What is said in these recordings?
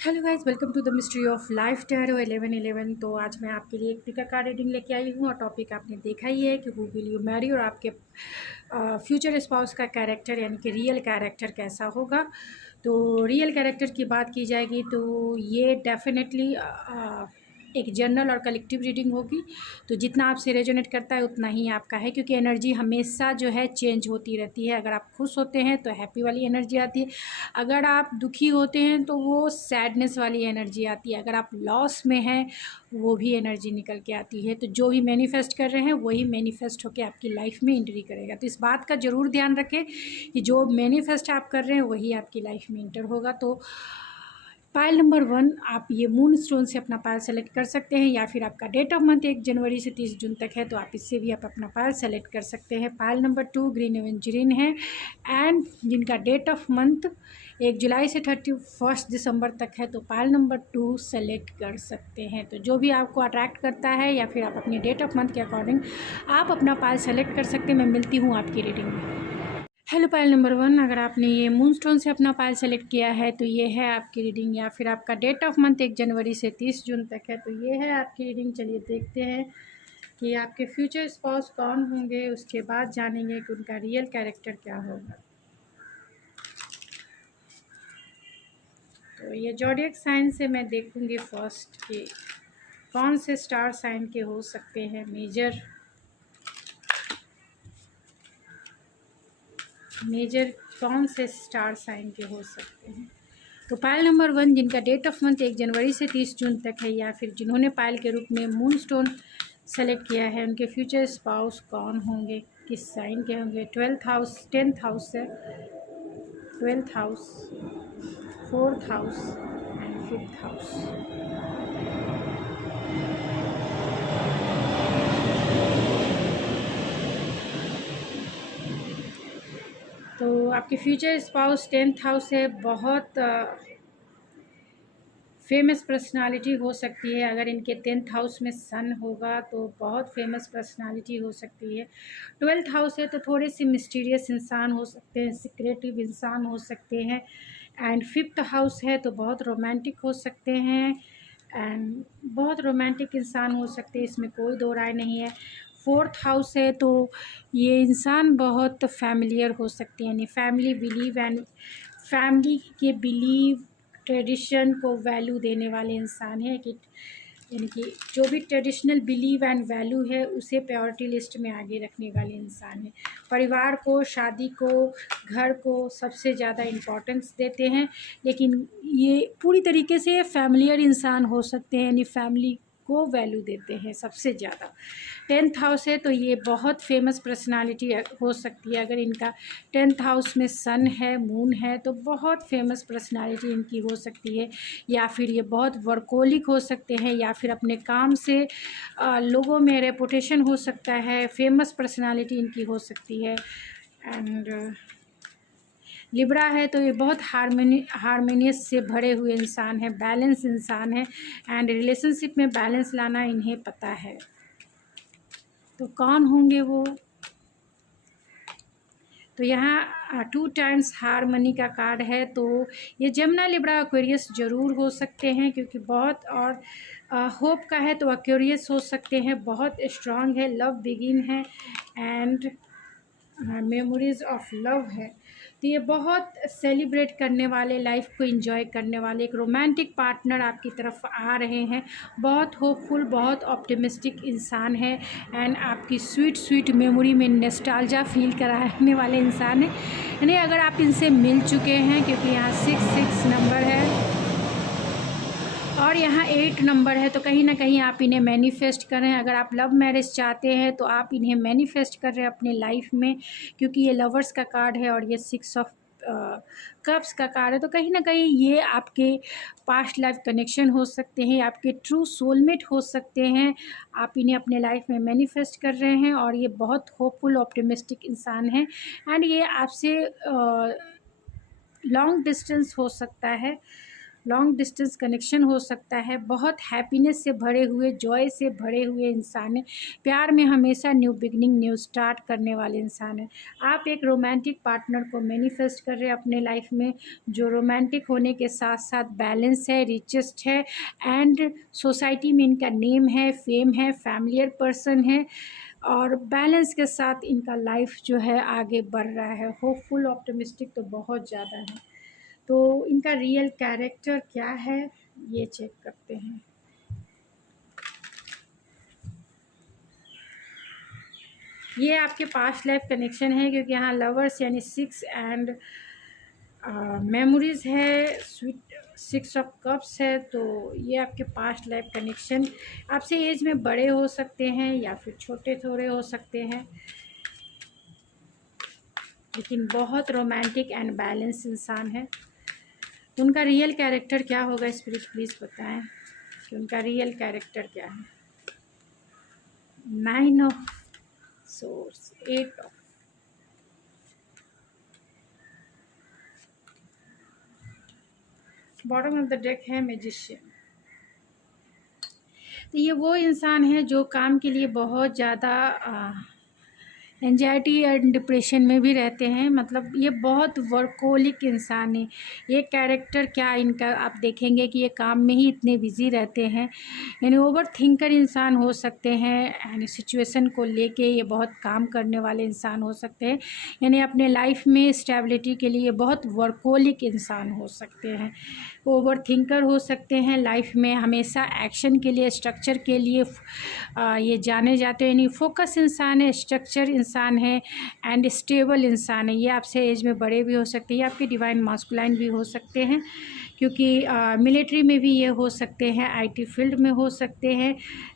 Hello guys, welcome to the mystery of life tarot 1111। तो आज मैं आपके लिए एक पिका कार्ड रीडिंग लेके आई हूँ और टॉपिक आपने देखा ही है कि हु विल यू मैरी और आपके फ्यूचर स्पाउस का कैरेक्टर यानी कि रियल कैरेक्टर कैसा होगा। तो रियल कैरेक्टर की बात की जाएगी तो ये डेफिनेटली एक जनरल और कलेक्टिव रीडिंग होगी। तो जितना आपसे रेजोनेट करता है उतना ही आपका है, क्योंकि एनर्जी हमेशा जो है चेंज होती रहती है। अगर आप खुश होते हैं तो हैप्पी वाली एनर्जी आती है, अगर आप दुखी होते हैं तो वो सैडनेस वाली एनर्जी आती है, अगर आप लॉस में हैं वो भी एनर्जी निकल के आती है। तो जो भी मैनिफेस्ट कर रहे हैं वही मैनिफेस्ट होकर आपकी लाइफ में एंट्री करेगा। तो इस बात का ज़रूर ध्यान रखें कि जो मैनिफेस्ट आप कर रहे हैं वही आपकी लाइफ में एंटर होगा। तो पायल नंबर 1, आप ये मून स्टोन से अपना पायल सेलेक्ट कर सकते हैं, या फिर आपका डेट ऑफ मंथ 1 जनवरी से 30 जून तक है तो आप इससे भी आप अपना पायल सेलेक्ट कर सकते हैं। पायल नंबर 2 ग्रीन एवेंजरीन है, एंड जिनका डेट ऑफ मंथ 1 जुलाई से 31 दिसंबर तक है तो पायल नंबर 2 सेलेक्ट कर सकते हैं। तो जो भी आपको अट्रैक्ट करता है या फिर आप अपने डेट ऑफ मंथ के अकॉर्डिंग आप अपना पायल सेलेक्ट कर सकते हैं। मैं मिलती हूँ आपकी रीडिंग में। हेलो पायल नंबर 1, अगर आपने ये मून स्टोन से अपना पायल सेलेक्ट किया है तो ये है आपकी रीडिंग, या फिर आपका डेट ऑफ मंथ 1 जनवरी से 30 जून तक है तो ये है आपकी रीडिंग। चलिए देखते हैं कि आपके फ्यूचर स्पाउस कौन होंगे, उसके बाद जानेंगे कि उनका रियल कैरेक्टर क्या होगा। तो ये जॉडियक साइन से मैं देखूंगी फर्स्ट कि कौन से स्टार साइन के हो सकते हैं मेजर कौन से स्टार साइन के हो सकते हैं। तो पायल नंबर 1, जिनका डेट ऑफ मंथ 1 जनवरी से 30 जून तक है, या फिर जिन्होंने पायल के रूप में मून स्टोन सेलेक्ट किया है, उनके फ्यूचर स्पाउस कौन होंगे, किस साइन के होंगे। 12th हाउस, 10th हाउस है, 12th house, 4th house and 5th house. तो आपके फ्यूचर स्पाउस 10th हाउस है, बहुत फेमस पर्सनालिटी हो सकती है। अगर इनके 10th हाउस में सन होगा तो बहुत फेमस पर्सनालिटी हो सकती है। 12th हाउस है तो थोड़े से मिस्टीरियस इंसान हो सकते हैं, सिक्रेटिव इंसान हो सकते हैं। एंड 5th हाउस है तो बहुत रोमांटिक हो सकते हैं, एंड बहुत रोमांटिक इंसान हो सकते हैं, इसमें कोई दो राय नहीं है। 4th हाउस है तो ये इंसान बहुत फैमिलियर हो सकते हैं, यानी फैमिली बिलीव एंड फैमिली के बिलीव ट्रेडिशन को वैल्यू देने वाले इंसान हैं, कि यानी कि जो भी ट्रेडिशनल बिलीव एंड वैल्यू है उसे प्रायोरिटी लिस्ट में आगे रखने वाले इंसान हैं। परिवार को, शादी को, घर को सबसे ज़्यादा इम्पोर्टेंस देते हैं, लेकिन ये पूरी तरीके से फैमिलियर इंसान हो सकते हैं, यानी फैमिली को वैल्यू देते हैं सबसे ज़्यादा। 10th हाउस है तो ये बहुत फेमस पर्सनालिटी हो सकती है। अगर इनका 10th हाउस में सन है, मून है, तो बहुत फेमस पर्सनालिटी इनकी हो सकती है, या फिर ये बहुत वर्कोलिक हो सकते हैं, या फिर अपने काम से लोगों में रेपुटेशन हो सकता है, फेमस पर्सनालिटी इनकी हो सकती है। एंड लिब्रा है तो ये बहुत हारमोनियस से भरे हुए इंसान है, बैलेंस इंसान है, एंड रिलेशनशिप में बैलेंस लाना इन्हें पता है। तो कौन होंगे वो। तो यहाँ 2 टाइम्स हारमनी का कार्ड है, तो ये जमुना, लिब्रा, एक्वेरियस ज़रूर हो सकते हैं, क्योंकि बहुत और होप का है तो एक्वेरियस हो सकते हैं, बहुत स्ट्रांग है, लव बिगिन है, एंड मेमोरीज ऑफ लव है। तो ये बहुत सेलिब्रेट करने वाले, लाइफ को एंजॉय करने वाले एक रोमांटिक पार्टनर आपकी तरफ आ रहे हैं। बहुत होपफुल, बहुत ऑप्टिमिस्टिक इंसान है, एंड आपकी स्वीट स्वीट मेमोरी में नॉस्टैल्जिया फील कराने वाले इंसान है। यानी अगर आप इनसे मिल चुके हैं, क्योंकि यहाँ 6 नंबर है और यहाँ 8 नंबर है, तो कहीं ना कहीं आप इन्हें मैनिफेस्ट कर रहे हैं। अगर आप लव मैरिज चाहते हैं तो आप इन्हें मैनिफेस्ट कर रहे हैं अपने लाइफ में, क्योंकि ये लवर्स का कार्ड है और ये 6 ऑफ कप्स का कार्ड है। तो कहीं ना कहीं ये आपके पास्ट लाइफ कनेक्शन हो सकते हैं, आपके ट्रू सोलमेट हो सकते हैं। आप इन्हें अपने लाइफ में मैनिफेस्ट कर रहे हैं, और ये बहुत होपफुल, ऑप्टिमिस्टिक इंसान है, एंड ये आपसे लॉन्ग डिस्टेंस हो सकता है। लॉन्ग डिस्टेंस कनेक्शन हो सकता है, बहुत हैप्पीनेस से भरे हुए, जॉय से भरे हुए इंसान है, प्यार में हमेशा न्यू बिगनिंग, न्यू स्टार्ट करने वाले इंसान है। आप एक रोमांटिक पार्टनर को मैनिफेस्ट कर रहे हैं अपने लाइफ में, जो रोमांटिक होने के साथ साथ बैलेंस है, रिचेस्ट है, एंड सोसाइटी में इनका नेम है, फेम है, फैमिलियर पर्सन है, और बैलेंस के साथ इनका लाइफ जो है आगे बढ़ रहा है। होपफुल, ऑप्टिमिस्टिक तो बहुत ज़्यादा है। तो इनका रियल कैरेक्टर क्या है ये चेक करते हैं। ये आपके पास्ट लाइफ कनेक्शन है, क्योंकि यहाँ लवर्स यानी 6 एंड मेमोरीज है, स्वीट 6 ऑफ कप्स है। तो ये आपके पास्ट लाइफ कनेक्शन आपसे एज में बड़े हो सकते हैं या फिर छोटे थोड़े हो सकते हैं, लेकिन बहुत रोमांटिक एंड बैलेंस इंसान है। उनका रियल कैरेक्टर क्या होगा स्पिरिट प्लीज़ बताएं कि उनका रियल कैरेक्टर क्या है। 9 of source, 8 of, bottom of the deck है मैजिशियन। तो ये वो इंसान है जो काम के लिए बहुत ज़्यादा एंजाइटी एंड डिप्रेशन में भी रहते हैं। मतलब ये बहुत वर्कोलिक इंसान है। ये कैरेक्टर क्या इनका आप देखेंगे कि ये काम में ही इतने बिजी रहते हैं, यानी ओवर थिंकर इंसान हो सकते हैं, यानी सिचुएशन को लेके ये बहुत काम करने वाले इंसान हो सकते हैं, यानी अपने लाइफ में स्टेबिलिटी के लिए बहुत वर्कोलिक इंसान हो सकते हैं, ओवर थिंकर हो सकते हैं, लाइफ में हमेशा एक्शन के लिए, स्ट्रक्चर के लिए ये जाने जाते हैं, यानी फोकस इंसान है, स्ट्रक्चर इंसान है, एंड स्टेबल इंसान है। ये आपसे एज में बड़े भी हो सकते हैं, ये आपके डिवाइन मास्कुलाइन भी हो सकते हैं, क्योंकि मिलिट्री में भी ये हो सकते हैं, आईटी फील्ड में हो सकते हैं,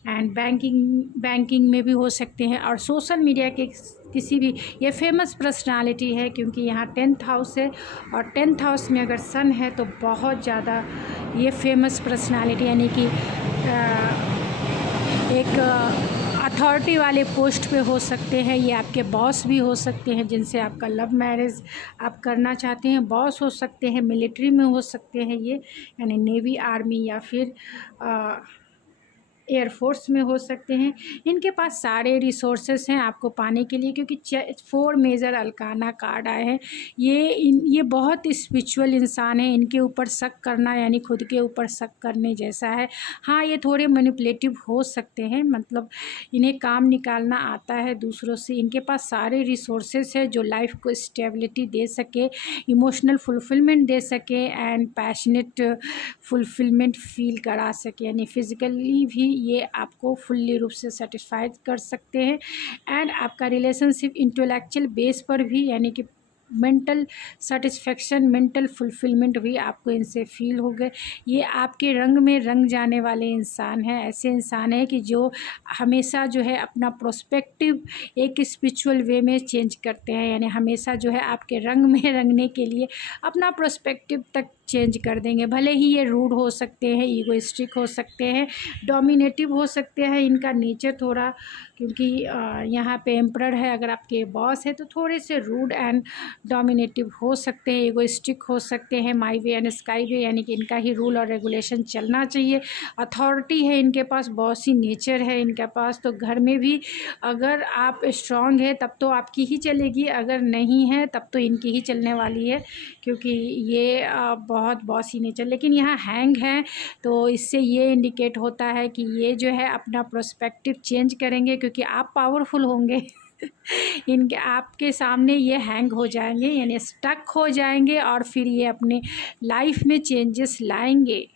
एंड बैंकिंग में भी हो सकते हैं, और सोशल मीडिया के किसी भी, ये फेमस पर्सनालिटी है, क्योंकि यहाँ 10th हाउस है, और 10th हाउस में अगर सन है तो बहुत ज़्यादा ये फेमस पर्सनालिटी, यानी कि एक अथॉरिटी वाले पोस्ट पे हो सकते हैं। ये आपके बॉस भी हो सकते हैं, जिनसे आपका लव मैरिज आप करना चाहते हैं, बॉस हो सकते हैं, मिलिट्री में हो सकते हैं ये, यानी नेवी, आर्मी, या फिर एयरफोर्स में हो सकते हैं। इनके पास सारे रिसोर्सेस हैं आपको पाने के लिए, क्योंकि 4 मेजर अल्काना कार्ड आए हैं। ये बहुत स्पिरिचुअल इंसान है। इनके ऊपर शक करना यानी खुद के ऊपर शक करने जैसा है। हाँ, ये थोड़े मैनिपुलेटिव हो सकते हैं, मतलब इन्हें काम निकालना आता है दूसरों से। इनके पास सारे रिसोर्सेस है जो लाइफ को स्टेबिलिटी दे सके, इमोशनल फुलफिलमेंट दे सके, एंड पैशनेट फुलफिलमेंट फील करा सके, यानी फिज़िकली भी ये आपको फुल्ली रूप से सेटिस्फाइड कर सकते हैं, एंड आपका रिलेशनशिप इंटेलेक्चुअल बेस पर भी, यानी कि मेंटल सेटिस्फेक्शन, मेंटल फुलफिलमेंट भी आपको इनसे फील हो गए। ये आपके रंग में रंग जाने वाले इंसान हैं। ऐसे इंसान है कि जो हमेशा जो है अपना प्रोस्पेक्टिव एक स्पिरिचुअल वे में चेंज करते हैं, यानी हमेशा जो है आपके रंग में रंगने के लिए अपना प्रोस्पेक्टिव तक चेंज कर देंगे। भले ही ये रूड हो सकते हैं, ईगोइस्टिक हो सकते हैं, डोमिनेटिव हो सकते हैं, इनका नेचर थोड़ा, क्योंकि यहाँ पे एम्परर है, अगर आपके बॉस है तो थोड़े से रूड एंड डोमिनेटिव हो सकते हैं, ईगोइस्टिक हो सकते हैं, माई वे एंड स्काई वे, यानी कि इनका ही रूल और रेगुलेशन चलना चाहिए। अथॉरिटी है इनके पास, बॉसी नेचर है इनके पास। तो घर में भी अगर आप स्ट्रांग है तब तो आपकी ही चलेगी, अगर नहीं है तब तो इनकी ही चलने वाली है, क्योंकि ये बहुत बॉसी नेचर। लेकिन यहाँ हैंग है, तो इससे ये इंडिकेट होता है कि ये जो है अपना प्रोस्पेक्टिव चेंज करेंगे, क्योंकि आप पावरफुल होंगे इनके आपके सामने ये हैंग हो जाएंगे, यानी स्टक हो जाएंगे, और फिर ये अपने लाइफ में चेंजेस लाएंगे।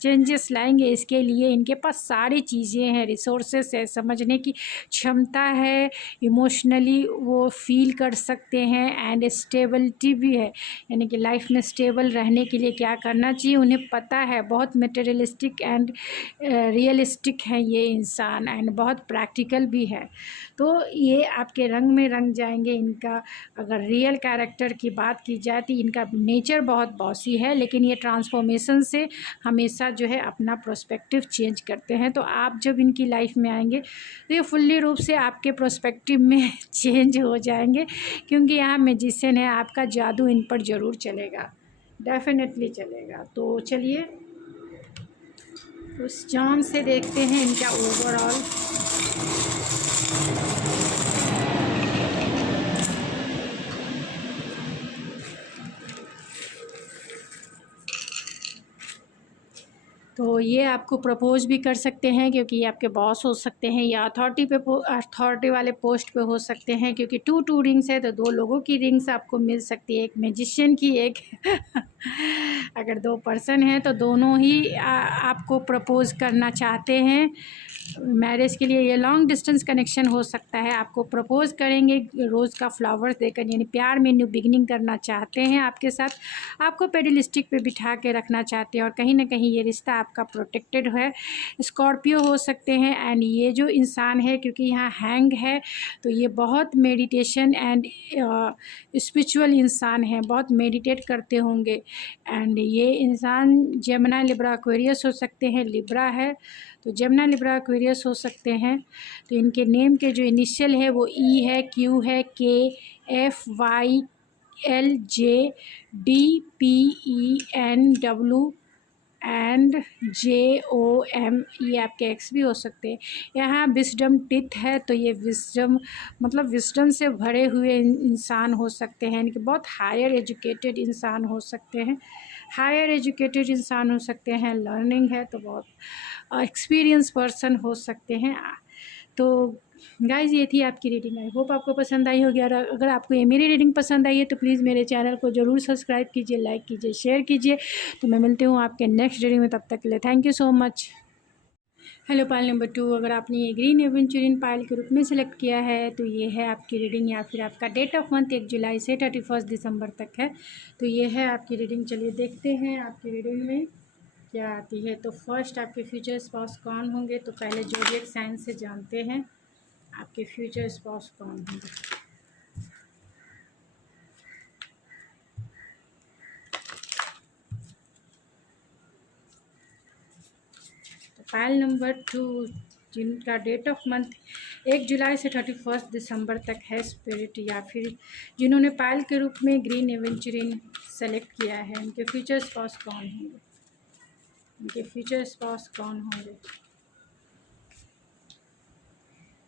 इसके लिए इनके पास सारी चीज़ें हैं, रिसोर्सेस है, समझने की क्षमता है, इमोशनली वो फील कर सकते हैं, एंड स्टेबिलिटी भी है, यानी कि लाइफ में स्टेबल रहने के लिए क्या करना चाहिए उन्हें पता है। बहुत मटेरियलिस्टिक एंड रियलिस्टिक हैं ये इंसान, एंड बहुत प्रैक्टिकल भी है। तो ये आपके रंग में रंग जाएंगे। इनका अगर रियल कैरेक्टर की बात की जाए तो इनका नेचर बहुत बॉसी है, लेकिन ये ट्रांसफॉर्मेशन से हमेशा जो है अपना प्रोस्पेक्टिव चेंज करते हैं। तो आप जब इनकी लाइफ में आएंगे तो ये फुल्ली रूप से आपके प्रोस्पेक्टिव में चेंज हो जाएंगे, क्योंकि यहाँ मैजिशियन है, आपका जादू इन पर ज़रूर चलेगा। डेफिनेटली चलेगा। तो चलिए उस जान से देखते हैं इनका ओवरऑल। तो ये आपको प्रपोज़ भी कर सकते हैं क्योंकि ये आपके बॉस हो सकते हैं या अथॉरिटी वाले पोस्ट पे हो सकते हैं, क्योंकि 2 रिंग्स है तो 2 लोगों की रिंग्स आपको मिल सकती है, एक मैजिशियन की, एक अगर 2 पर्सन हैं तो दोनों ही आपको प्रपोज़ करना चाहते हैं मैरिज के लिए। ये लॉन्ग डिस्टेंस कनेक्शन हो सकता है, आपको प्रपोज़ करेंगे रोज़ का फ्लावर्स देकर, यानी प्यार में न्यू बिगिनिंग करना चाहते हैं आपके साथ, आपको पेडलिस्टिक पे बिठा के रखना चाहते हैं और कहीं ना कहीं ये रिश्ता आपका प्रोटेक्टेड है। स्कॉर्पियो हो सकते हैं। एंड ये जो इंसान है, क्योंकि यहाँ हैंग है, तो ये बहुत मेडिटेशन एंड स्पिरिचुअल इंसान है, बहुत मेडिटेट करते होंगे। एंड ये इंसान जेमिनी, लिब्रा, एक्वेरियस हो सकते हैं। लिब्रा है तो जेमिनी, लिब्रा, एक्वेरियस हो सकते हैं। तो इनके नेम के जो इनिशियल है वो ई है, क्यू है, K, F, Y, L, J, D, P, E, N, W and J, O, M. ये आपके एक्स भी हो सकते हैं। यहाँ विस्डम टिथ है तो ये विस्डम मतलब विस्डम से भरे हुए इंसान हो सकते हैं, यानी कि बहुत हायर एजुकेटेड इंसान हो सकते हैं। हायर एजुकेटेड इंसान हो सकते हैं, लर्निंग है तो बहुत एक्सपीरियंस पर्सन हो सकते हैं। तो गाइज़ ये थी आपकी रीडिंग। आई होप आपको पसंद आई होगी, और अगर आपको ये मेरी रीडिंग पसंद आई है तो प्लीज़ मेरे चैनल को ज़रूर सब्सक्राइब कीजिए, लाइक कीजिए, शेयर कीजिए। तो मैं मिलती हूँ आपके नेक्स्ट रीडिंग में, तब तक के लिए thank you so much. Hello pile number 2, अगर आपने ये ग्रीन एवेंचुरिन पाइल के रूप में सेलेक्ट किया है तो ये है आपकी रीडिंग, या फिर आपका डेट ऑफ मंथ 1 जुलाई से 31 दिसंबर तक है। तो ये है आपकी रीडिंग। चलिए देखते हैं आपकी रीडिंग में क्या आती है। तो फर्स्ट आपके फ्यूचर स्पाउस कौन होंगे, तो पहले ज़ोडिएक साइन से जानते हैं आपके फ्यूचर स्पाउस कौन होंगे। तो पाइल नंबर 2, जिनका डेट ऑफ मंथ 1 जुलाई से 31 दिसंबर तक है, स्पिरिट, या फिर जिन्होंने पाइल के रूप में ग्रीन एवेंचुरिन सेलेक्ट किया है, उनके फ्यूचर स्पाउस कौन होंगे, उनके फ्यूचर स्पाउस कौन होंगे।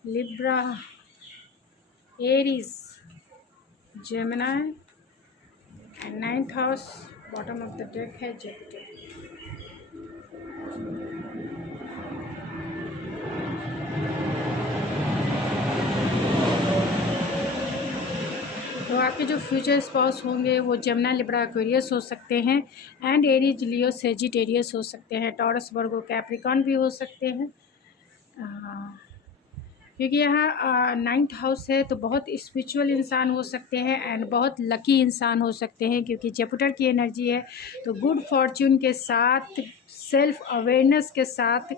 Libra, Aries, Gemini and 9th house, bottom of the deck है जेप्टर। तो आपके जो फ्यूचर स्पाउस होंगे वो जेमिनी, लिब्रा, एक्वेरियस हो सकते हैं, एंड एरीज, लियो, सेजिटेरियस हो सकते हैं, टॉरस, वर्गो, कैप्रिकॉन भी हो सकते हैं। क्योंकि यहाँ 9th हाउस है तो बहुत स्पिरिचुअल इंसान हो सकते हैं एंड बहुत लकी इंसान हो सकते हैं, क्योंकि जुपिटर की एनर्जी है। तो गुड फॉर्च्यून के साथ, सेल्फ अवेयरनेस के साथ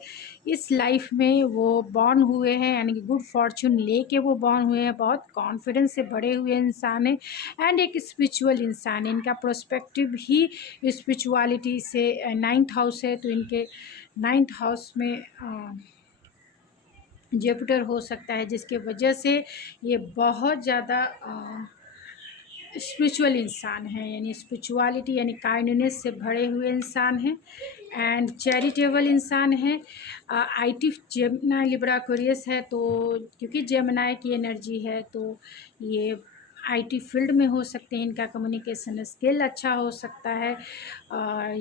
इस लाइफ में वो बॉर्न हुए हैं, यानी कि गुड फॉर्च्यून लेके वो बॉर्न हुए हैं। बहुत कॉन्फिडेंस से भरे हुए इंसान है एंड एक स्पिरिचुअल इंसान है। इनका प्रोस्पेक्टिव ही स्पिरिचुअलिटी से 9th हाउस है, तो इनके 9th हाउस में जुपिटर हो सकता है, जिसके वजह से ये बहुत ज़्यादा स्पिरिचुअल इंसान है, यानी स्पिरिचुअलिटी यानी काइंडनेस से भरे हुए इंसान हैं एंड चैरिटेबल इंसान है। आईटी, जेमिनी, लिब्रा, एक्वेरियस है, तो क्योंकि जेमिनी की एनर्जी है तो ये आईटी फील्ड में हो सकते हैं। इनका कम्युनिकेशन स्किल अच्छा हो सकता है।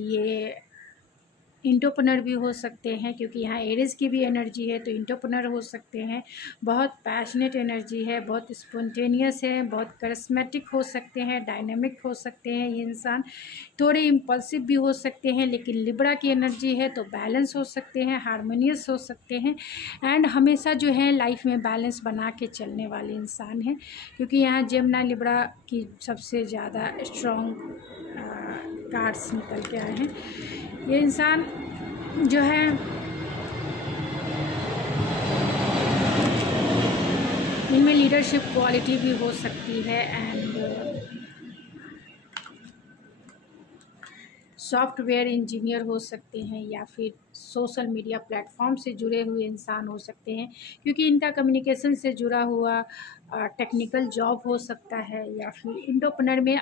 ये इंटरप्रेन्योर भी हो सकते हैं, क्योंकि यहाँ एरीज की भी एनर्जी है, तो इंटरप्रेन्योर हो सकते हैं। बहुत पैशनेट एनर्जी है, बहुत स्पॉन्टेनियस है, बहुत करिस्मेटिक हो सकते हैं, डायनेमिक हो सकते हैं ये इंसान, थोड़े इम्पल्सिव भी हो सकते हैं। लेकिन लिब्रा की एनर्जी है तो बैलेंस हो सकते हैं, हारमोनियस हो सकते हैं एंड हमेशा जो है लाइफ में बैलेंस बना के चलने वाले इंसान हैं, क्योंकि यहाँ जेमिनी, लिब्रा की सबसे ज़्यादा स्ट्रॉन्ग कार्ड्स निकल के आए हैं। ये इंसान जो है इनमें लीडरशिप क्वालिटी भी हो सकती है एंड सॉफ्टवेयर इंजीनियर हो सकते हैं या फिर सोशल मीडिया प्लेटफॉर्म से जुड़े हुए इंसान हो सकते हैं, क्योंकि इनका कम्युनिकेशन से जुड़ा हुआ टेक्निकल जॉब हो सकता है, या फिर एंटरप्रेन्योर में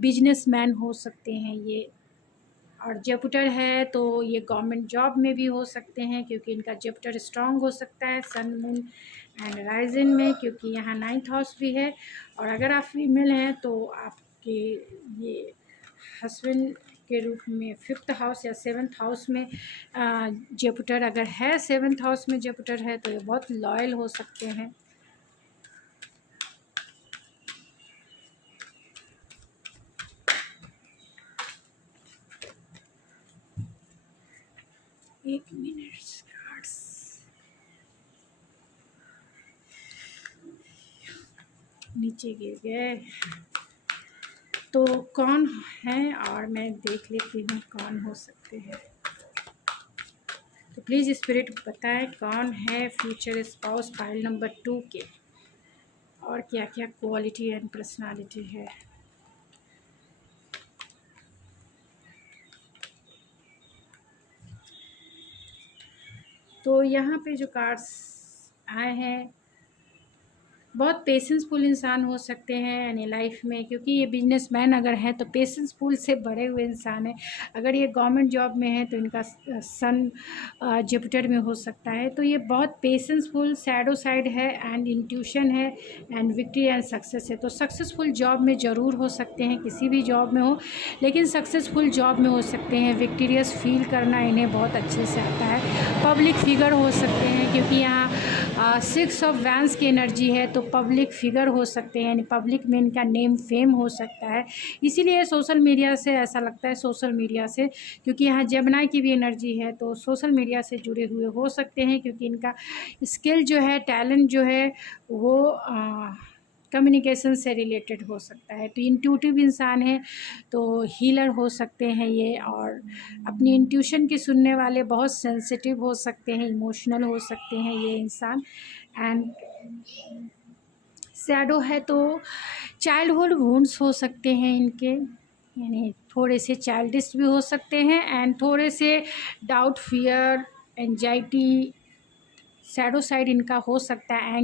बिजनेसमैन हो सकते हैं ये। और जुपिटर है तो ये गवर्नमेंट जॉब में भी हो सकते हैं, क्योंकि इनका जुपिटर स्ट्रांग हो सकता है सन मून एंड राइजिन में, क्योंकि यहाँ 9th हाउस भी है। और अगर आप फीमेल हैं तो आपके ये हस्बैंड के रूप में 5th हाउस या 7th हाउस में जुपिटर अगर है, 7th हाउस में जुपिटर है तो ये बहुत लॉयल हो सकते हैं। एक मिनट, कार्ड्स नीचे गिर गए। तो कौन है, और मैं देख लेती हूँ कौन हो सकते हैं। तो प्लीज़ स्पिरिट बताएं कौन है फ्यूचर स्पाउस पाइल नंबर 2 के, और क्या क्या क्वालिटी एंड पर्सनालिटी है। तो यहाँ पे जो कार्ड्स आए हैं, बहुत पेशेंसफुल इंसान हो सकते हैं यानी लाइफ में, क्योंकि ये बिजनेसमैन अगर है तो पेशेंसफुल से भरे हुए इंसान है। अगर ये गवर्नमेंट जॉब में है तो इनका सन जुपिटर में हो सकता है। तो ये बहुत पेशेंसफुल, शैडो साइड है एंड इंट्यूशन है एंड विक्ट्री एंड सक्सेस है। तो सक्सेसफुल जॉब में ज़रूर हो सकते हैं, किसी भी जॉब में हो, लेकिन सक्सेसफुल जॉब में हो सकते हैं। विक्टीरियस फील करना इन्हें बहुत अच्छे से आता है। पब्लिक फिगर हो सकते हैं, क्योंकि यहाँ 6 ऑफ वैंस की एनर्जी है, तो पब्लिक फिगर हो सकते हैं, यानी पब्लिक में इनका नेम फेम हो सकता है। इसीलिए सोशल मीडिया से ऐसा लगता है, सोशल मीडिया से, क्योंकि यहाँ जेमिनी की भी एनर्जी है, तो सोशल मीडिया से जुड़े हुए हो सकते हैं, क्योंकि इनका स्किल जो है, टैलेंट जो है वो कम्युनिकेशन से रिलेटेड हो सकता है। तो इंट्यूटिव इंसान है, तो हीलर हो सकते हैं ये, और अपनी इंट्यूशन की सुनने वाले, बहुत सेंसिटिव हो सकते हैं, इमोशनल हो सकते हैं ये इंसान। एंड शैडो है तो चाइल्डहुड वुंड्स हो सकते हैं इनके, यानी थोड़े से चाइल्डिश भी हो सकते हैं एंड थोड़े से doubt, fear, anxiety. Shadow side इनका हो सकता है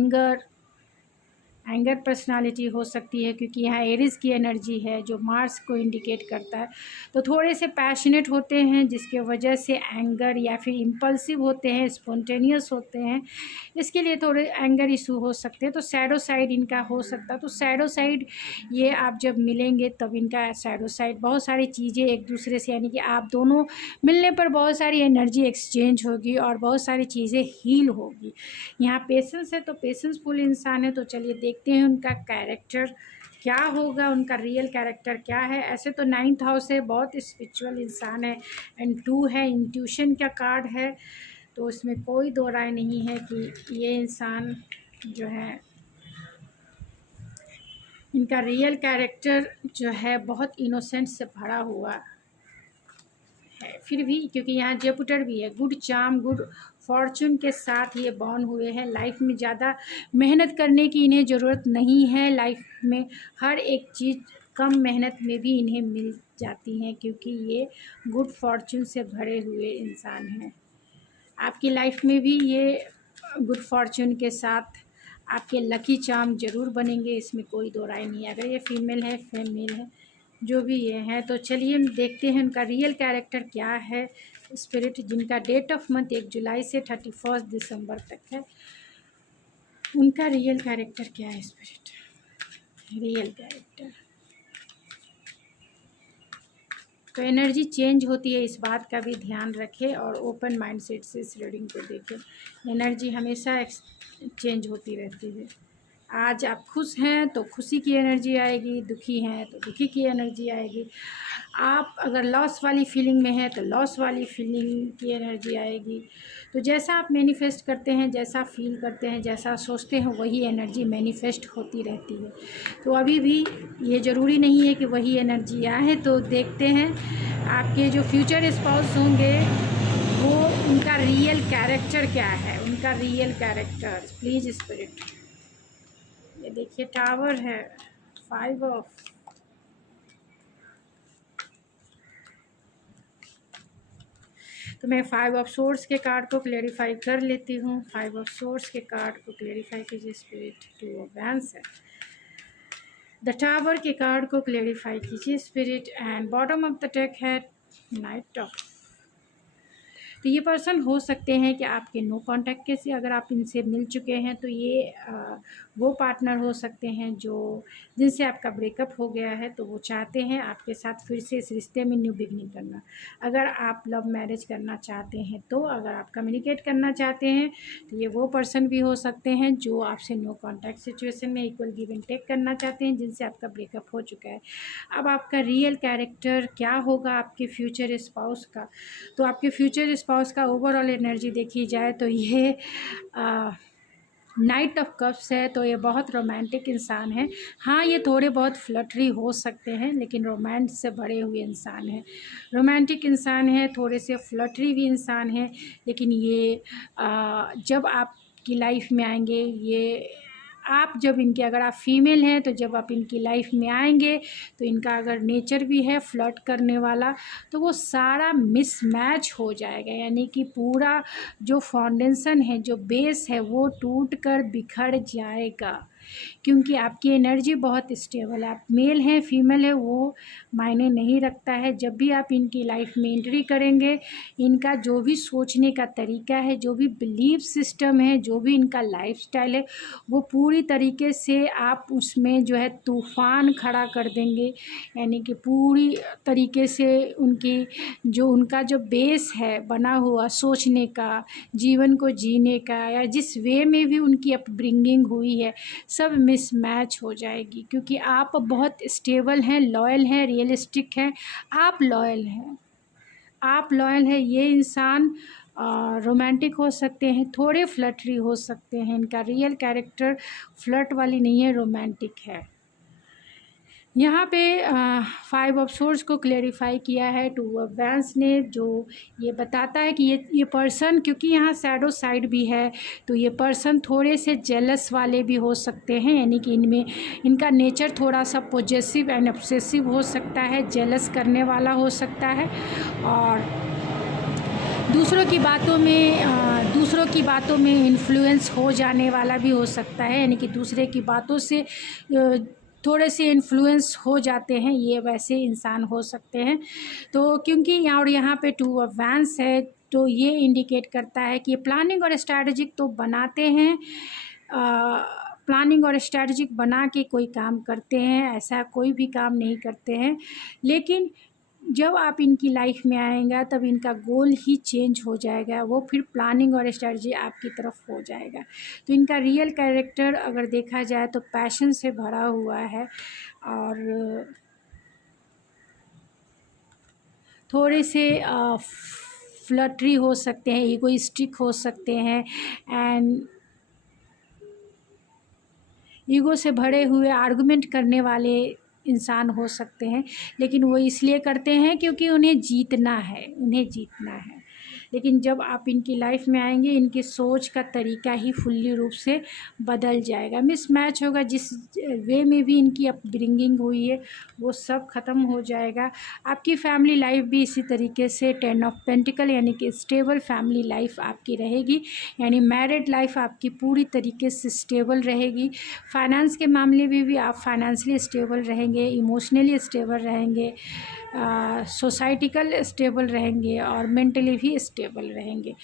एंगर पर्सनालिटी हो सकती है, क्योंकि यहाँ एरिस की एनर्जी है जो मार्स को इंडिकेट करता है। तो थोड़े से पैशनेट होते हैं, जिसके वजह से एंगर, या फिर इम्पल्सिव होते हैं, स्पॉन्टेनियस होते हैं, इसके लिए थोड़े एंगर इशू हो सकते हैं। तो शैडो साइड इनका हो सकता है। तो शैडो साइड ये आप जब मिलेंगे तब इनका शैडो साइड बहुत सारी चीज़ें एक दूसरे से, यानी कि आप दोनों मिलने पर बहुत सारी एनर्जी एक्सचेंज होगी और बहुत सारी चीज़ें हील होगी। यहाँ पेशेंस है तो पेशेंसफुल इंसान है। तो चलिए देखते हैं उनका कैरेक्टर क्या होगा, उनका रियल कैरेक्टर क्या है। ऐसे तो 9th हाउस है, बहुत स्पिरिचुअल इंसान है, एंड 2 है, इंट्यूशन का कार्ड है। तो इसमें कोई दो राय नहीं है कि ये इंसान जो है, इनका रियल कैरेक्टर जो है बहुत इनोसेंट से भरा हुआ है। फिर भी क्योंकि यहाँ जुपिटर भी है, गुड चार्म, गुड फॉर्चून के साथ ये बॉर्न हुए हैं। लाइफ में ज़्यादा मेहनत करने की इन्हें ज़रूरत नहीं है। लाइफ में हर एक चीज़ कम मेहनत में भी इन्हें मिल जाती हैं, क्योंकि ये गुड फॉर्चून से भरे हुए इंसान हैं। आपकी लाइफ में भी ये गुड फॉर्चून के साथ आपके लकी चार्म ज़रूर बनेंगे, इसमें कोई दो राय नहीं है। अगर ये फीमेल है, फीमेल है, जो भी ये हैं। तो चलिए देखते हैं उनका रियल कैरेक्टर क्या है। स्पिरिट जिनका डेट ऑफ मंथ 1 जुलाई से 31 दिसंबर तक है, उनका रियल कैरेक्टर क्या है। स्पिरिट रियल कैरेक्टर, तो एनर्जी चेंज होती है, इस बात का भी ध्यान रखें और ओपन माइंडसेट से इस रीडिंग को देखें। एनर्जी हमेशा चेंज होती रहती है। आज आप खुश हैं तो खुशी की एनर्जी आएगी, दुखी हैं तो दुखी की एनर्जी आएगी। आप अगर लॉस वाली फीलिंग में हैं तो लॉस वाली फीलिंग की एनर्जी आएगी। तो जैसा आप मैनिफेस्ट करते हैं, जैसा फील करते हैं, जैसा सोचते हैं, वही एनर्जी मैनिफेस्ट होती रहती है। तो अभी भी ये ज़रूरी नहीं है कि वही एनर्जी आए। तो देखते हैं आपके जो फ्यूचर स्पाउस होंगे वो, उनका रियल कैरेक्टर क्या है, उनका रियल कैरेक्टर। प्लीज़ स्पिरिट, ये देखिए टावर है, 5 ऑफ तो मैं 5 ऑफ सोर्स के कार्ड को क्लेरिफाई कर लेती हूँ। 5 ऑफ सोर्स के कार्ड को क्लेरिफाई कीजिए स्पिरिट। 2 ऑफ वैंड्स है। द टावर के कार्ड को क्लेरिफाई कीजिए spirit. And bottom of the deck है नाइट ऑफ। तो ये पर्सन हो सकते हैं कि आपके नो कांटेक्ट के से अगर आप इनसे मिल चुके हैं तो ये वो पार्टनर हो सकते हैं जो जिनसे आपका ब्रेकअप हो गया है, तो वो चाहते हैं आपके साथ फिर से इस रिश्ते में न्यू बिगनिंग करना। अगर आप लव मैरिज करना चाहते हैं तो, अगर आप कम्युनिकेट करना चाहते हैं तो ये वो पर्सन भी हो सकते हैं जो आपसे नो कांटेक्ट सिचुएशन में इक्वल गिव एंड टेक करना चाहते हैं, जिनसे आपका ब्रेकअप हो चुका है। अब आपका रियल कैरेक्टर क्या होगा आपके फ्यूचर स्पाउस का? तो आपके फ्यूचर स्पाउस का ओवरऑल एनर्जी देखी जाए तो ये नाइट ऑफ कप्स है। तो ये बहुत रोमांटिक इंसान है। हाँ, ये थोड़े बहुत फ्लटरी हो सकते हैं लेकिन रोमांस से भरे हुए इंसान है। रोमांटिक इंसान है, थोड़े से फ्लटरी भी इंसान है, लेकिन ये जब आपकी लाइफ में आएंगे, ये आप जब इनके, अगर आप फीमेल हैं तो जब आप इनकी लाइफ में आएंगे तो इनका अगर नेचर भी है फ्लर्ट करने वाला, तो वो सारा मिसमैच हो जाएगा। यानी कि पूरा जो फाउंडेशन है, जो बेस है, वो टूट कर बिखर जाएगा, क्योंकि आपकी एनर्जी बहुत स्टेबल है। आप मेल हैं फीमेल है वो मायने नहीं रखता है। जब भी आप इनकी लाइफ में एंट्री करेंगे, इनका जो भी सोचने का तरीका है, जो भी बिलीफ सिस्टम है, जो भी इनका लाइफस्टाइल है, वो पूरी तरीके से आप उसमें जो है तूफ़ान खड़ा कर देंगे। यानी कि पूरी तरीके से उनका जो बेस है बना हुआ सोचने का, जीवन को जीने का, या जिस वे में भी उनकी अपब्रिंगिंग हुई है, सब मिसमैच हो जाएगी। क्योंकि आप बहुत स्टेबल हैं, लॉयल हैं, रियलिस्टिक हैं। आप लॉयल हैं, आप लॉयल हैं। ये इंसान रोमांटिक हो सकते हैं, थोड़े फ्लटरी हो सकते हैं। इनका रियल कैरेक्टर फ्लर्ट वाली नहीं है, रोमांटिक है। यहाँ पे 5 ऑफ सोर्स को क्लेरिफाई किया है 2 ऑफ वैंड्स ने, जो ये बताता है कि ये पर्सन, क्योंकि यहाँ शैडो साइड भी है, तो ये पर्सन थोड़े से जेलस वाले भी हो सकते हैं। यानी कि इनका नेचर थोड़ा सा पॉजेसिव एंड ऑब्सेसिव हो सकता है, जेलस करने वाला हो सकता है, और दूसरों की बातों में इन्फ्लुएंस हो जाने वाला भी हो सकता है। यानी कि दूसरे की बातों से थोड़े से इन्फ्लुएंस हो जाते हैं, ये वैसे इंसान हो सकते हैं। तो क्योंकि यहाँ पे 2 ऑफ वैंड्स है, तो ये इंडिकेट करता है कि ये प्लानिंग और स्ट्रैटेजिक तो बनाते हैं, प्लानिंग और स्ट्रैटेजिक बना के कोई काम करते हैं, ऐसा कोई भी काम नहीं करते हैं। लेकिन जब आप इनकी लाइफ में आएगा तब इनका गोल ही चेंज हो जाएगा, वो फिर प्लानिंग और स्ट्रेटजी आपकी तरफ हो जाएगा। तो इनका रियल कैरेक्टर अगर देखा जाए तो पैशन से भरा हुआ है, और थोड़े से फ्लटरी हो सकते हैं, ईगोइस्टिक हो सकते हैं, एंड ईगो से भरे हुए आर्गुमेंट करने वाले इंसान हो सकते हैं। लेकिन वो इसलिए करते हैं क्योंकि उन्हें जीतना है। लेकिन जब आप इनकी लाइफ में आएंगे, इनकी सोच का तरीका ही फुल्ली रूप से बदल जाएगा, मिसमैच होगा। जिस वे में भी इनकी अपब्रिंगिंग हुई है वो सब ख़त्म हो जाएगा। आपकी फैमिली लाइफ भी इसी तरीके से 10 ऑफ पेंटिकल यानी कि स्टेबल फैमिली लाइफ आपकी रहेगी। यानी मैरिड लाइफ आपकी पूरी तरीके से स्टेबल रहेगी। फाइनेंस के मामले में भी आप फाइनेंशियली स्टेबल रहेंगे, इमोशनली स्टेबल रहेंगे, सोसाइटिकल स्टेबल रहेंगे, और मेंटली भी स्टेबल रहेंगे।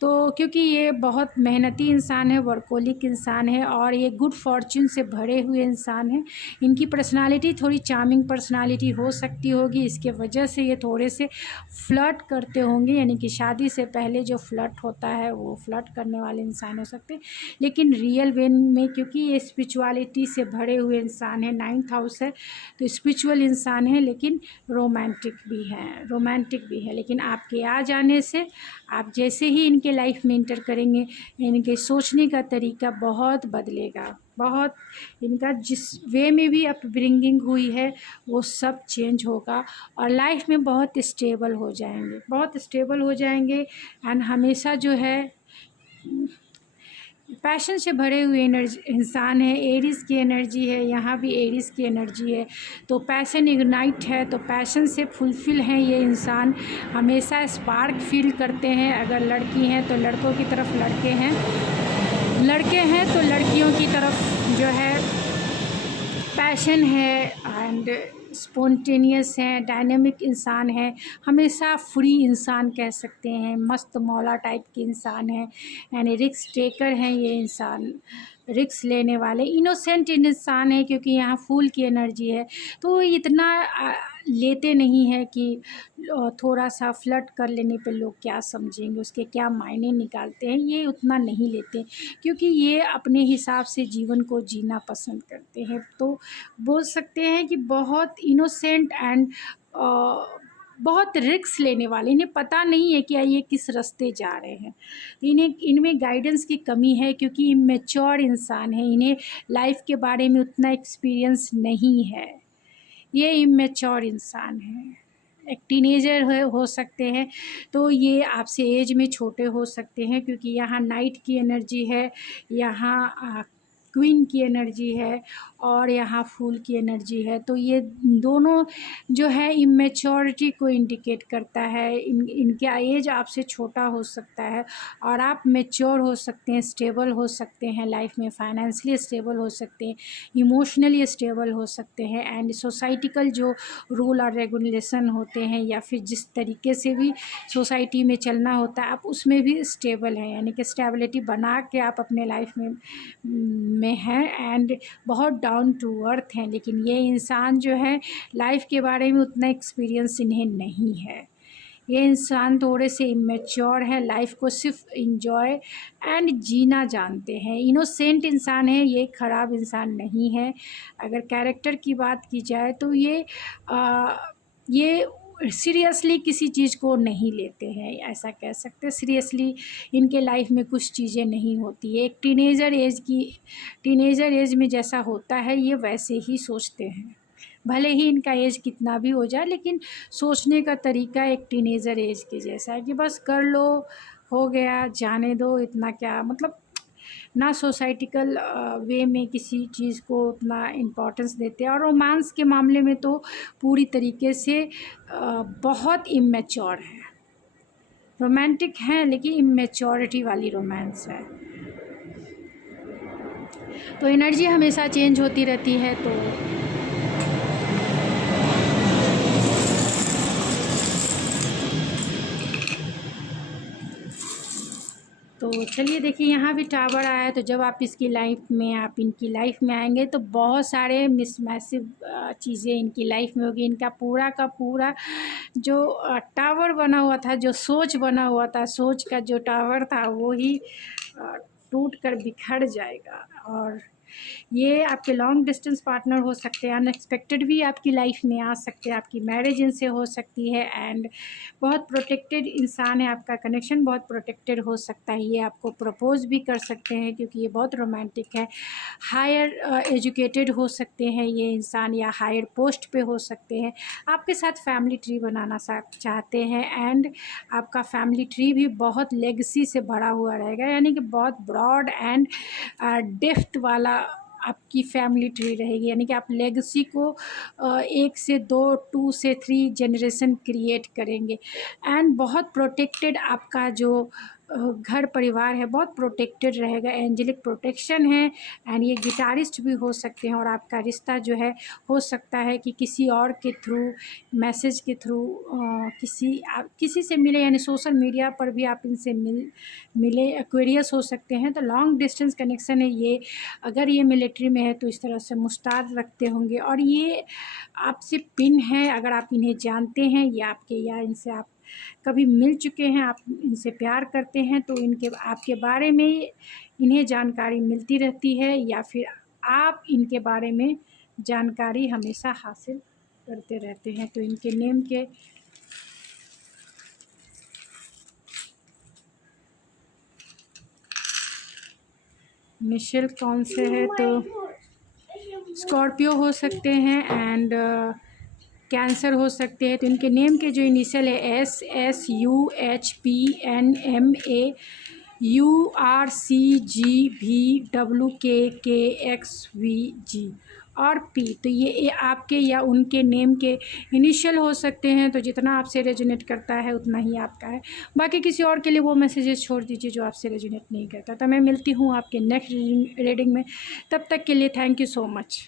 तो क्योंकि ये बहुत मेहनती इंसान है, वर्कोलिक इंसान है, और ये गुड फॉर्च्यून से भरे हुए इंसान हैं। इनकी पर्सनालिटी थोड़ी चार्मिंग पर्सनालिटी हो सकती होगी, इसके वजह से ये थोड़े से फ्लर्ट करते होंगे। यानी कि शादी से पहले जो फ्लर्ट होता है वो फ्लर्ट करने वाले इंसान हो सकते हैं। लेकिन रियल वे में, क्योंकि ये स्पिरिचुअलिटी से भरे हुए इंसान है, 9th हाउस है, तो स्पिरिचुअल इंसान है, लेकिन रोमांटिक भी है। लेकिन आपके आ जाने से, आप जैसे ही इनके लाइफ में इंटर करेंगे, इनके सोचने का तरीका बहुत बदलेगा। बहुत इनका जिस वे में भी अपब्रिंगिंग हुई है वो सब चेंज होगा, और लाइफ में बहुत स्टेबल हो जाएंगे। एंड हमेशा जो है पैशन से भरे हुए एनर्जी इंसान है। एरिस की एनर्जी है, यहाँ भी एरिस की एनर्जी है। तो पैशन इग्नाइट है, तो पैशन से फुलफ़िल हैं ये इंसान, हमेशा स्पार्क फील करते हैं। अगर लड़की हैं तो लड़कों की तरफ, लड़के हैं तो लड़कियों की तरफ जो है पैशन है। एंड स्पॉन्टेनियस हैं, डायनेमिक इंसान है, हमेशा फ्री इंसान कह सकते हैं, मस्त मौला टाइप के इंसान हैं। यानी रिस्क टेकर हैं ये इंसान, रिस्क लेने वाले, इनोसेंट इंसान है, क्योंकि यहाँ फूल की एनर्जी है। तो इतना लेते नहीं है कि थोड़ा सा फ्लर्ट कर लेने पे लोग क्या समझेंगे, उसके क्या मायने निकालते हैं, ये उतना नहीं लेते, क्योंकि ये अपने हिसाब से जीवन को जीना पसंद करते हैं। तो बोल सकते हैं कि बहुत इनोसेंट एंड बहुत रिस्क लेने वाले, इन्हें पता नहीं है कि ये किस रास्ते जा रहे हैं। इनमें गाइडेंस की कमी है, क्योंकि इमेच्योर इंसान है, इन्हें लाइफ के बारे में उतना एक्सपीरियंस नहीं है। ये इमेच्योर इंसान है। एक टीनेजर हो सकते हैं, तो ये आपसे एज में छोटे हो सकते हैं, क्योंकि यहाँ नाइट की एनर्जी है, यहाँ क्वीन की एनर्जी है, और यहाँ फूल की एनर्जी है। तो ये दोनों जो है इमेच्योरिटी को इंडिकेट करता है। इनका एज आपसे छोटा हो सकता है, और आप मैच्योर हो सकते हैं, स्टेबल हो सकते हैं लाइफ में, फाइनेंशियली स्टेबल हो सकते हैं, इमोशनली स्टेबल हो सकते हैं। एंड सोसाइटिकल जो रूल और रेगुलेशन होते हैं, या फिर जिस तरीके से भी सोसाइटी में चलना होता है, आप उसमें भी स्टेबल हैं, यानी कि स्टेबिलिटी बना के आप अपने लाइफ में हैं। एंड बहुत डाउन टू अर्थ हैं। लेकिन ये इंसान जो है लाइफ के बारे में उतना एक्सपीरियंस इन्हें नहीं है। ये इंसान थोड़े से इमेच्योर है, लाइफ को सिर्फ इंजॉय एंड जीना जानते हैं। इनोसेंट इंसान है, ये ख़राब इंसान नहीं है। अगर कैरेक्टर की बात की जाए तो ये सीरियसली किसी चीज़ को नहीं लेते हैं, ऐसा कह सकते हैं। सीरियसली इनके लाइफ में कुछ चीज़ें नहीं होती है। एक टीनेजर एज में जैसा होता है, ये वैसे ही सोचते हैं, भले ही इनका एज कितना भी हो जाए, लेकिन सोचने का तरीका एक टीनेजर एज के जैसा है, कि बस कर लो, हो गया, जाने दो, इतना क्या मतलब, ना सोसाइटिकल वे में किसी चीज़ को उतना इम्पोर्टेंस देते हैं। और रोमांस के मामले में तो पूरी तरीके से बहुत इमेच्योर है। रोमांटिक हैं, लेकिन इमेच्योरिटी वाली रोमांस है। तो एनर्जी हमेशा चेंज होती रहती है। तो चलिए देखिए, यहाँ भी टावर आया है। तो जब आप इनकी लाइफ में आएंगे, तो बहुत सारे मिसमैसिव चीज़ें इनकी लाइफ में होगी। इनका पूरा का पूरा जो टावर बना हुआ था, जो सोच बना हुआ था, सोच का जो टावर था, वो ही टूट कर बिखर जाएगा। और ये आपके लॉन्ग डिस्टेंस पार्टनर हो सकते हैं, अनएक्सपेक्टेड भी आपकी लाइफ में आ सकते हैं, आपकी मैरिज इनसे हो सकती है। एंड बहुत प्रोटेक्टेड इंसान है, आपका कनेक्शन बहुत प्रोटेक्टेड हो सकता है। ये आपको प्रपोज भी कर सकते हैं, क्योंकि ये बहुत रोमांटिक है। हायर एजुकेटेड हो सकते हैं ये इंसान, या हायर पोस्ट पे हो सकते हैं। आपके साथ फैमिली ट्री बनाना चाहते हैं, एंड आपका फैमिली ट्री भी बहुत लेगेसी से भरा हुआ रहेगा, यानी कि बहुत ब्रॉड एंड डेप्थ वाला आपकी फैमिली ट्री रहेगी। यानी कि आप लेगेसी को 1 से 2, 2 से 3 जनरेशन क्रिएट करेंगे। एंड बहुत प्रोटेक्टेड आपका जो घर परिवार है, बहुत प्रोटेक्टेड रहेगा, एंजेलिक प्रोटेक्शन है। एंड ये गिटारिस्ट भी हो सकते हैं, और आपका रिश्ता जो है हो सकता है कि किसी और के थ्रू, मैसेज के थ्रू किसी से मिले, यानी सोशल मीडिया पर भी आप इनसे मिले। एक्वेरियस हो सकते हैं। तो लॉन्ग डिस्टेंस कनेक्शन है ये। अगर ये मिलिट्री में है तो इस तरह से मुस्ताद रखते होंगे, और ये आपसे पिन है। अगर आप इन्हें जानते हैं, या इनसे आप कभी मिल चुके हैं, आप इनसे प्यार करते हैं, तो आपके बारे में इन्हें जानकारी मिलती रहती है, या फिर आप इनके बारे में जानकारी हमेशा हासिल करते रहते हैं। तो इनके नेम के मिशेल कौन से है, तो स्कॉर्पियो हो सकते हैं, एंड कैंसर हो सकते हैं। तो इनके नेम के जो इनिशियल है SSUHPNMA, URCGVWKKXVG और P। तो ये आपके या उनके नेम के इनिशियल हो सकते हैं, तो जितना आपसे रेजोनेट करता है उतना ही आपका है। बाकी किसी और के लिए वो मैसेजेस छोड़ दीजिए जो आपसे रेजोनेट नहीं करता। तो मैं मिलती हूँ आपके नेक्स्ट रीडिंग में, तब तक के लिए थैंक यू सो मच।